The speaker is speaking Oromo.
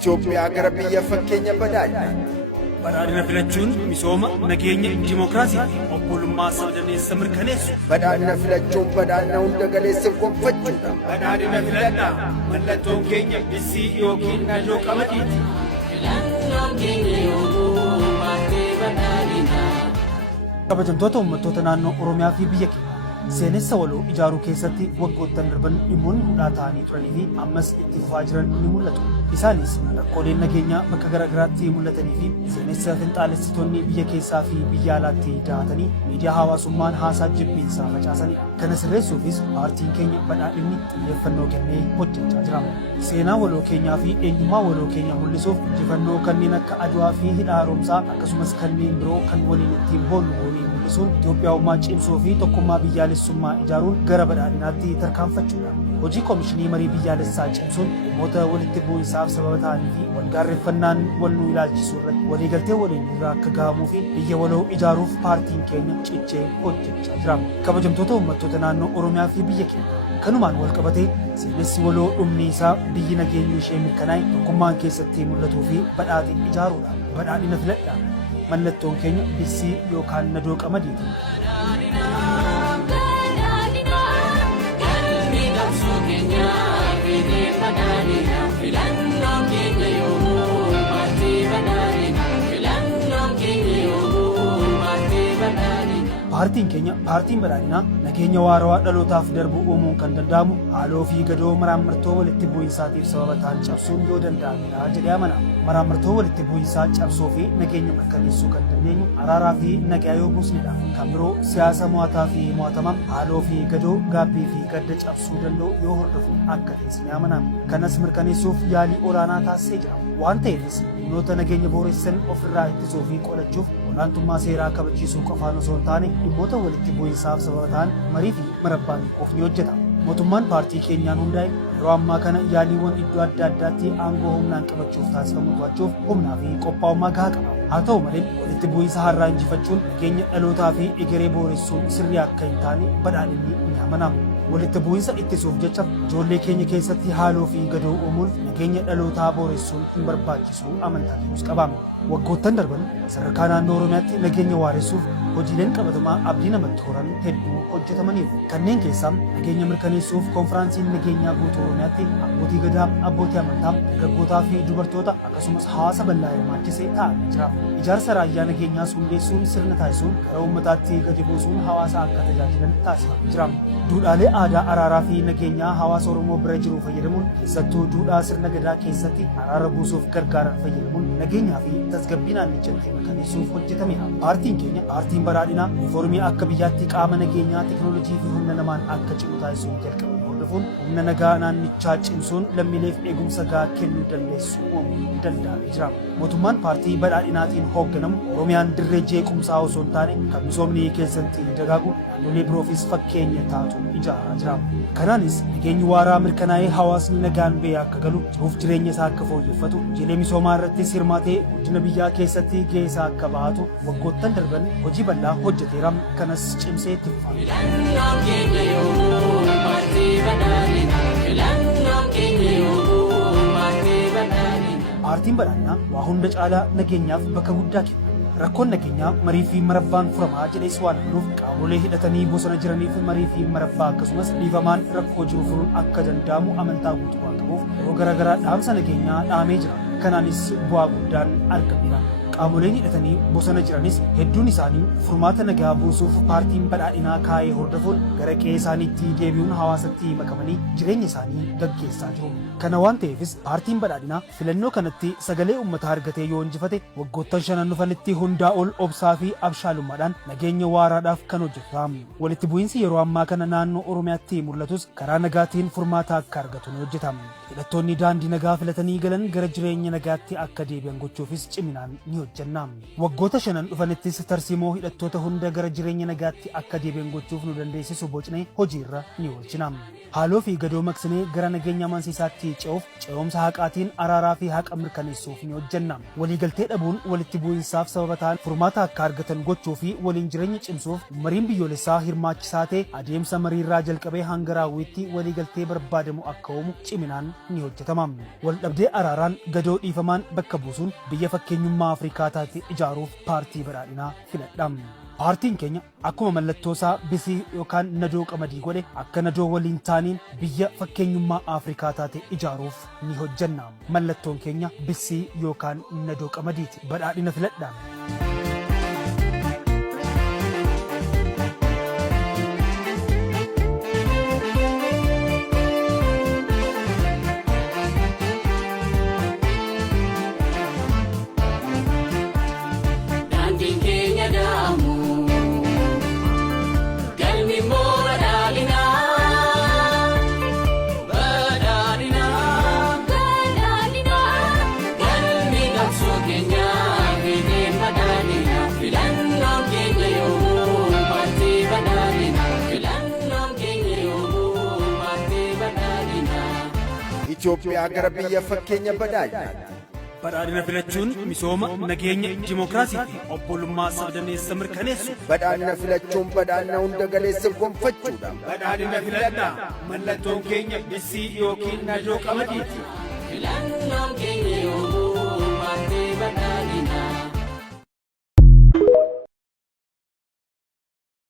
Itoophiyaa gara biyya fakkeenya badhaadhaa. Badhaadhina filachuun misooma, nageenya, dimokiraasii fi obbolummaa saba daneessa mirkaneessu. Badhaadhina filachuun badhaadhina hunda galeessa gonfachuudha. Badhaadhina filadhaa mallattoon keenya bissii yookiin naannoo qamadiiti. Filannoon keenya yoomuu baatee badhaadhinaa. Kabajamtoota uummattoota naannoo Oromiyaa fi biyya keenya seenessa waloo ijaaruu keessatti waggoottan darban dhimmoonni hudhaa ta'anii turanii fi ammas itti fufaa jiran ni mul'atu. Isaanis rakkooleen nageenyaa bakka garaagaraatti mul'atanii fi seenessa finxaalessitoonni biyya keessaa fi biyya alaatti dahatanii miidiyaa hawaasummaan haasaa jibbiinsaa facaasanidha. Kana sirreessuufis paartiin keenya badhaadhinni xiyyeeffannoo kennee hojjechaa jira. Seenaa waloo keenyaa fi eenyummaa waloo keenya mul'isuuf injifannoo kanneen akka Adwaa fi hidha haaromsaa akkasumas kanneen biroo kan waliin ittiin boonnu waliin mul'isuun Itoophiyaawummaa cimsuu fi tokkummaa biyyaalessummaa ijaaruun gara badhaadhinaatti tarkaanfachuudha. Hojii Koomishinii Marii Biyyaalessaa cimsuun dhimmoota walitti bu'iinsaaf sababa ta'anii fi walgaarreeffannaan wal nu ilaalchisuu irratti waliigaltee waliin irraa akka gahamuu fi biyya waloo ijaaruuf paartiin keenya cichee hojjechaa jira. Kabajamtoota uummattoota naannoo Oromiyaa fi biyya keenya kanumaan wal qabatee seenessi waloo dhumni isaa biyyi nageenyi ishee mirkanaa'e tokkummaan keessatti mul'atuu fi badhaadhe ijaaruudha. Badhaadhina filadhaa. Mallattoon keenya bissii yookaan nadoo qamadiiti. Paartiin badhaadhinaa nageenya waarawaa dhalootaaf darbuu uumuun kan danda'amu haaloo fi gadoo maraamartoo walitti bu'iinsaatiif sababa ta'an cabsuun yoo danda'amedha jedhee amana. Maraamartoo walitti bu'iinsaa cabsuu fi nageenya mirkaneessuu kan dandeenyu araaraa fi nagaa yoo buusnedha. Kan biroo siyaasa mo'ataa fi mo'atamaa haaloo fi gadoo gaabbii fi gadda cabsuu danda'u yoo hordofu akka teessine amanama. Kanas mirkaneessuuf yaalii olaanaa taasisee jira. Waan ta'eefis dhimmoota nageenya booressan ofirraa ittisuu fi qolachuuf olaantummaa seeraa kabachiisuu qofaan osoo hin taane dhimmoota walitti bu'iinsaaf sababa ta'an marii fi marabbaan of ni hojjeta. Mootummaan paartii keenyaan hundaa'e yeroo ammaa kana yaaliiwwan iddoo adda addaatti aangoo humnaan qabachuuf taasifamu to'achuuf humnaa fi qophaa'ummaa gahaa qaba. Haa ta'u malee walitti bu'iinsa har'aa injifachuun nageenya dhalootaa fi egeree booressuun sirrii akka hin taane badhaadhinni ni amanama. Walitti bu'iinsa ittisuuf jecha ijoollee keenya keessatti haaloo fi gadoo uumuun nageenya dhalootaa booressuun hin barbaachisu amantaa ta'us qabama. Waggoottan darban sadarkaa naannoo Oromiyaatti nageenya waaressuuf hojiileen qabatamaa abdii namatti horan hedduu hojjetamaniiru. Kanneen keessaa nageenya mirkaneessuuf konfiraansiin nageenyaa guutuu Oromiyaatti abbootii gadaa, abbootii amantaa, dargaggootaa fi dubartoota akkasumas hawaasa bal'aa hirmaachisee taa'anii jira. Ijaarsa raayyaa nageenyaa hundeessuun sirna taasisuun gara uummataatti gadi buusuun hawaasa akka tajaajilan taasifamaa jira. Duudhaalee aadaa araaraa fi nageenyaa hawaasa Oromoo bira jiru fayyadamuun keessattuu duudhaa sirna gadaa keessatti araara buusuuf gargaaran fayyadamuun nageenyaa fi tasgabbii naannichatti mirkaneessuuf hojjetamedha. Paartiin keenya paartiin badhaadhinaa riifoormii akka biyyaatti qaama nageenyaa teekinooloojii fi humna namaan akka cimu taasisuun jalqabe hordofuun humna nagaa naannichaa cimsuun lammiileef eegumsa gahaa kennuu dandeessu uumuu danda'amee jira. Mootummaan paartii badhaadhinaatiin hoogganamu Oromiyaan dirree jeequmsaa osoo hin taane kan misoomni keessatti dagaagu naannolee biroofis fakkeenya taatu ijaaraa jira. Kanaanis nageenyi waaraa mirkanaa'ee hawaasni nagaan ba'ee akka galu jiruuf jireenya isaa akka fooyyeffatu hojiilee misoomaa irrattis hirmaatee guddina biyyaa keessatti gahee isaa akka bahatu waggoottan darban hojii bal'aa hojjeteera. Kanas cimsee itti fufa. Paartiin badhaadhinaa waa hunda caalaa nageenyaaf bakka guddaa kenna. Rakkoon nageenyaa marii fi marabbaan furamaa jedhees waan amanuuf qaamolee hidhatanii bosona jiraniif marii fi marabbaa akkasumas dhiifamaan rakkoo jiru furuun akka danda'amu amantaa guutuu waan qabuuf yeroo garaagaraa dhaamsa nageenyaa dhaamee jira. Kanaanis bu'aa guddaan argameera. Qaamoleen hidhatanii bosona jiranis hedduun isaanii furmaata nagaa buusuuf paartiin badhaadhinaa kaa'ee hordofuun gara qe'ee isaaniitti deebi'uun hawaasatti makamanii jireenya isaanii gaggeessaa jiru. Kana waan ta'eefis paartiin badhaadhinaa filannoo kanatti sagalee uummataa argatee yoo injifate waggoottan shanan dhufanitti hundaa ol obsaa fi abshaalummaadhaan nageenya waaraadhaaf kan hojjetudha. Walitti bu'iinsi yeroo ammaa kana naannoo Oromiyaatti mul'atus karaa nagaatiin furmaata akka argatu ni hojjetama. Hidhattoonni daandii nagaa filatanii galan gara jireenya nagaatti akka deebi'an gochuufis ciminaan ni hojjetama. hojjenna. Waggoota shanan dhufanittis tarsiimoo hidhattoota hunda gara jireenya nagaatti akka deebi'an gochuuf nu dandeessisu bocnee hojiirra ni oolchina. Haaloo fi gadoo maqsinee gara nageenya amansiisaatti ce'uuf ce'umsa haqaatiin araaraa fi haqa mirkaneessuuf ni hojjenna. Waliigaltee dhabuun walitti bu'insaaf sababa ta'an furmaata akka argatan gochuu fi waliin jireenya cimsuuf mariin biyyoolessaa hirmaachisaa ta'e adeemsa mariirraa jalqabee hanga raawwiitti waliigaltee barbaadamu akka uumu ciminaan ni hojjetama. Waldhabdee araaraan gadoo dhiifamaan bakka buusuun biyya fakkeenyummaa Afrikaa taate ijaaruuf paartii badhaadhinaa filadha. Paartiin keenya akkuma mallattoo isaa bisii yookaan nadoo qamadii godhe akka nadoo waliin taaniin biyya fakkeenyummaa Afrikaa taate ijaaruuf ni hojjenna. Mallattoon keenya bisii yookaan nadoo qamadiiti. Badhaadhina filadha. Itoophiyaa gara biyya fakkeenya badhaadhinaati. Badhaadhina filachuun misooma nageenya dimokiraasii fi obbolummaa sabdaneessa mirkaneessu. Badhaadhina filachuun badhaadhina hunda galeessa gonfachuudha. Badhaadhina filadhaa. Mallattoon keenya bisii yookiin nadoo qamadiiti. Filannoon keenya